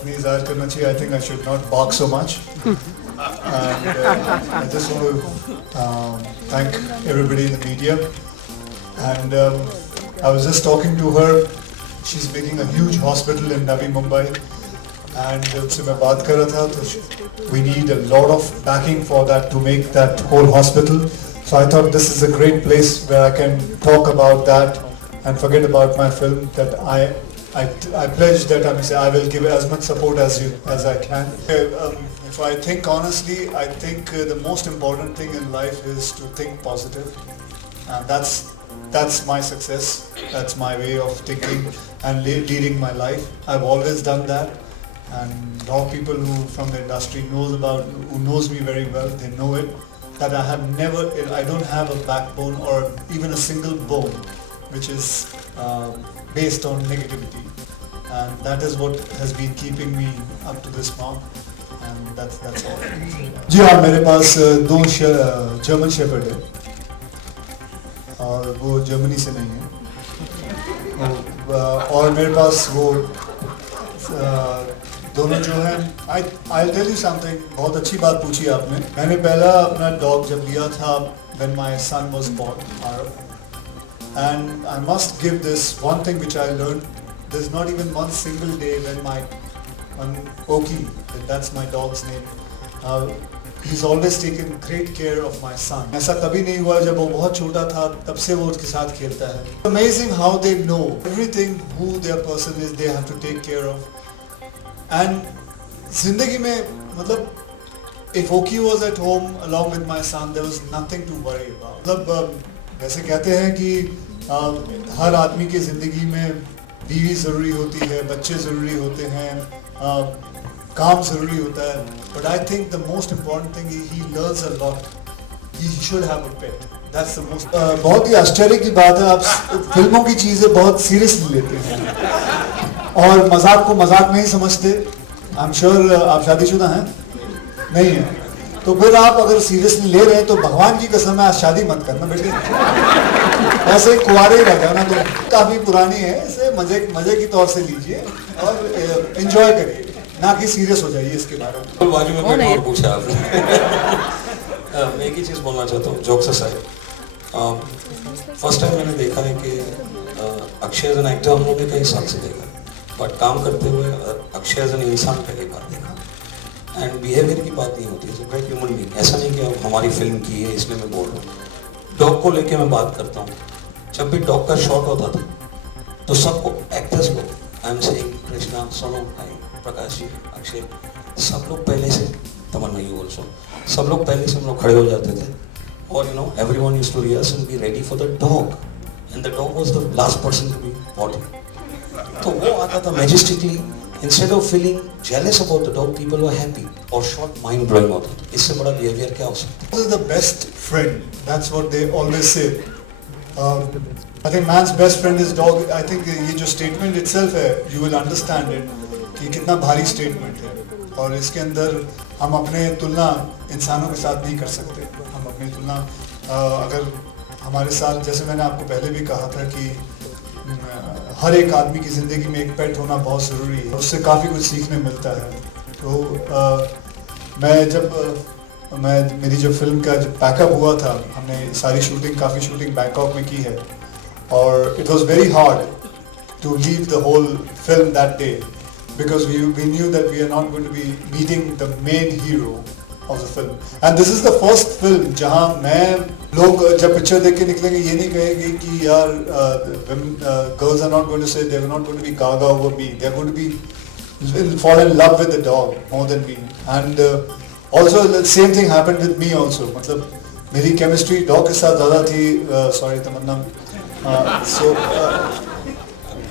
वक्त नहीं ज़ाहिर करना चाहिए. I think I should not bark so much. And I just want to thank everybody in the media. And I was just talking to her. She's making a huge hospital in Navi Mumbai. And उससे मैं बात कर रहा था तो we need a lot of backing for that to make that whole hospital. So I thought this is a great place where I can talk about that and forget about my film. That I pledge that I will give as much support as I can. If I think honestly, I think the most important thing in life is to think positive, and that's my success. That's my way of thinking and leading my life. I've always done that, and a lot of people who from the industry who knows me very well, they know it. That I don't have a backbone or even a single bone which is based on negativity, and that is what has been keeping me up to this mark, and that's all. जी हाँ, मेरे पास दो German shepherd है और वो Germany से नहीं है, और मेरे पास वो दोनों जो हैं. I'll tell you something. बहुत अच्छी बात पूछी आपने. मैंने पहला अपना डॉग जब लिया था when my son was born, and I must give this one thing which I learned. There's not even one single day when Oki, that's my dog's name, he's always taken great care of my son. ऐसा कभी नहीं हुआ. जब वो बहुत छोटा था तब से वो उसके साथ खेलता है. Amazing how they know everything who their person is. They have to take care of. And जिंदगी में मतलब if Oki was at home along with my son, there was nothing to worry about. मतलब वैसे कहते हैं कि हर आदमी की ज़िंदगी में बीवी ज़रूरी होती है, बच्चे ज़रूरी होते हैं, काम ज़रूरी होता है. But I think the most important thing is he learns a lot. He should have a pet. That's the most. बहुत ही आश्चर्य की बात है, आप फिल्मों की चीज़ें बहुत सीरियसली लेते हैं और मजाक को मजाक नहीं समझते. आई एम श्योर आप शादीशुदा हैं? नहीं है. तो फिर आप अगर सीरियसली ले रहे हैं तो भगवान की कसम है आज शादी मत करना बेटे. ऐसे कुंवारे रह जाना. तो काफ़ी पुरानी है, इसे मजे की तौर से लीजिए और एंजॉय करिए, ना कि सीरियस हो जाइए इसके बारे में. बाजू में कोई और पूछा आपने. मैं एक ही चीज़ बोलना चाहता हूँ, जोक्स असाइड. फर्स्ट टाइम मैंने देखा है कि अक्षय एज एन एक्टर हम लोग ने कई साल से देखा, बट काम करते हुए अक्षय एज एन इंसान पहली बार देखा. एंड बिहेवियर की बात नहीं होती है, लाइक ह्यूमन बीइंग. ऐसा नहीं कि अब हमारी फिल्म की है इसलिए मैं बोल रहा हूँ. डॉग को लेके मैं बात करता हूँ. जब भी डॉग का शॉट होता था तो सबको, एक्टर्स को, I am saying Krishna, Sonu भाई, प्रकाश जी, अक्षय, सब लोग पहले से, तमन्ना यू ऑल्सो, सब लोग पहले से हम लोग खड़े हो जाते थे और you know everyone used to rehearse and be ready for the dog, and the dog was the last person to be body. तो वो आता था majestically. Instead of feeling jealous about the dog, people were happy और shot mind blowing होता था. इससे बड़ा behaviour क्या हो सकता है? This is the best friend. That's what they always say. I think man's best friend is dog. I think ये जो statement itself है, you will understand it कि कितना भारी statement है, और इसके अंदर हम अपने तुलना इंसानों के साथ नहीं कर सकते. हम अपनी तुलना अगर हमारे साथ, जैसे मैंने आपको पहले भी कहा था कि हर एक आदमी की ज़िंदगी में एक पेट होना बहुत ज़रूरी है, उससे काफ़ी कुछ सीखने मिलता है. तो मेरी जो फिल्म का जो पैकअप हुआ था, हमने काफ़ी शूटिंग बैंकॉक में की है, और it was very hard to leave the whole film that day because we knew that we are not going to be meeting the main hero of the film. And this is the first film जहाँ लोग जब picture देख के निकलेंगे ये नहीं कहेंगे कि यार girls are not going to say, they are not going to be gaga over me. They are going to be fall in love with the dog more than me. And also the same thing happened with me also. मतलब मेरी chemistry dog के साथ ज़्यादा थी. Sorry Tamannaah.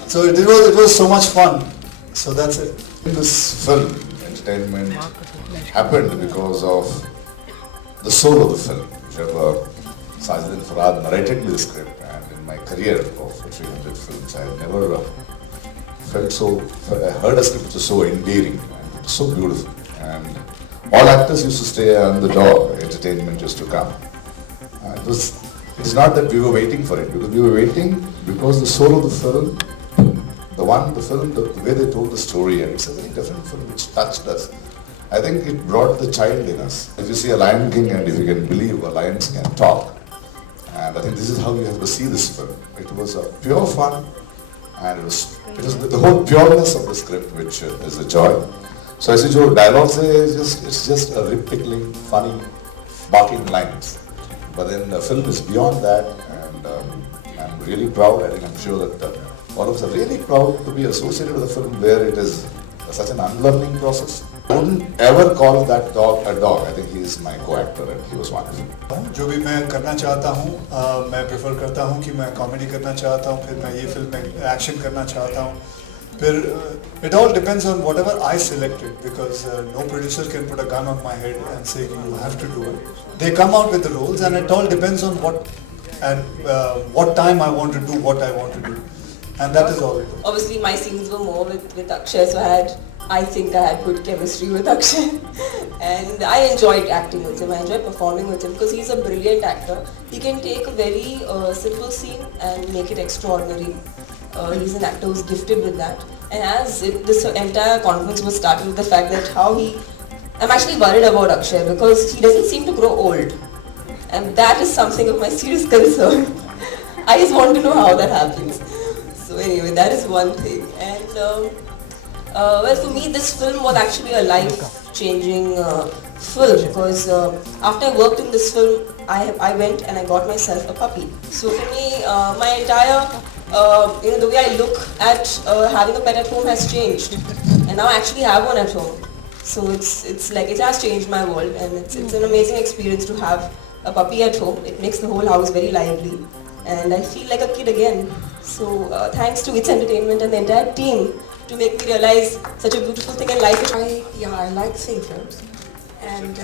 So it was so much fun. So that's it. This film, entertainment, happened because of the soul of the film. Whichever Sajid Farhad narrated me the script, and in my career of 300 films, I have never heard a script which was so endearing and so beautiful. And all actors used to stay on the door. Entertainment used to come. It is not that we were waiting for it, because we were waiting because the soul of the film, the film, the way they told the story, and it's a very different film which touched us. I think it brought the child in us. If you see a Lion King and if you can believe a lions can talk, and I think this is how you have to see this film. It was a pure fun, and it was the whole pureness of the script which is a joy. So ऐसे जो dialogues है, it's just a rib tickling, funny, barking lines. But then the film is beyond that, and I'm really proud. I think I'm sure that all of us are really proud to be associated with a film where it is such an unlearning process. I wouldn't ever call that dog a dog. I think he is my co-actor and he was wonderful. जो भी मैं करना चाहता हूँ, मैं prefer करता हूँ कि मैं कॉमेडी करना चाहता हूँ, फिर मैं ये फिल्म में एक्शन करना चाहता हूँ. फिर it all depends on whatever I selected, because no producer can put a gun on my head and say you have to do it. They come out with the roles, and it all depends on what time I want to do what I want to do, and that is all. Obviously, my scenes were more with Akshay, so I think I had good chemistry with Akshay, and I enjoyed acting with him. I enjoyed performing with him because he's a brilliant actor. He can take a very simple scene and make it extraordinary. He's an actor who's gifted with that. And as this entire conference was started with the fact that I'm actually worried about Akshay because he doesn't seem to grow old, and that is something of my serious concern. I just want to know how that happens. So anyway, that is one thing. And well, for me, this film was actually a life-changing film because after I worked in this film, I went and I got myself a puppy. So for me, my entire the way I look at having a pet at home has changed, and now I actually have one at home. So it's like it has changed my world, and it's an amazing experience to have a puppy at home. It makes the whole house very lively, and I feel like a kid again. So thanks to It's Entertainment and the entire team to make me realize such a beautiful thing in life. I like seeing films, and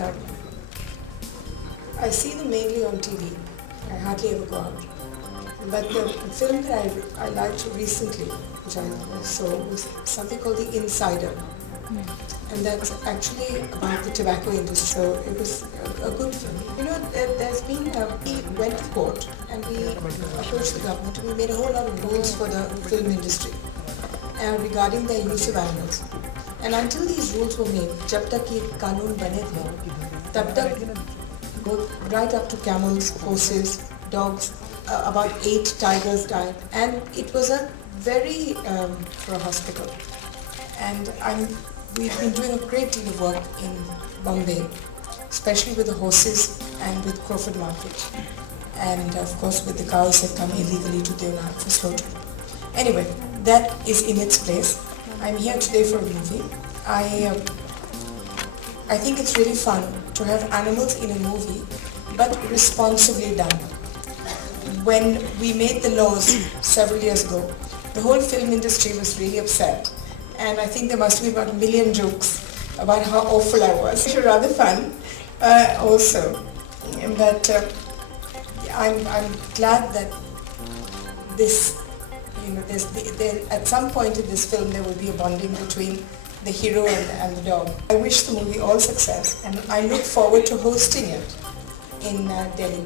I see them mainly on TV. I hardly ever go out. But the film that I liked recently, which I saw, was something called The Insider. And that's actually about the tobacco industry. So it was a good film. You know, there's been, we went to court and we approached the government and we made a whole lot of rules for the film industry regarding the use of animals. And until these rules were made, जब तक ये कानून बने थे, तब तक go right up to camels, horses, dogs, about 8 tigers died, and it was a very for a hospital. And we've been doing a great deal of work in Bombay, especially with the horses and with Crawford Market, and of course with the cows that come illegally to Devnagh for slaughter. Anyway, that is in its place. I'm here today for a movie. I think it's really fun to have animals in a movie, but responsibly done. When we made the laws several years ago, the whole film industry was really upset, and I think there must be about 1 million jokes about how awful I was. Which were rather fun also, but I'm glad that this, at some point in this film there will be a bonding between the hero and the dog. I wish the movie all success, and I look forward to hosting it in Delhi.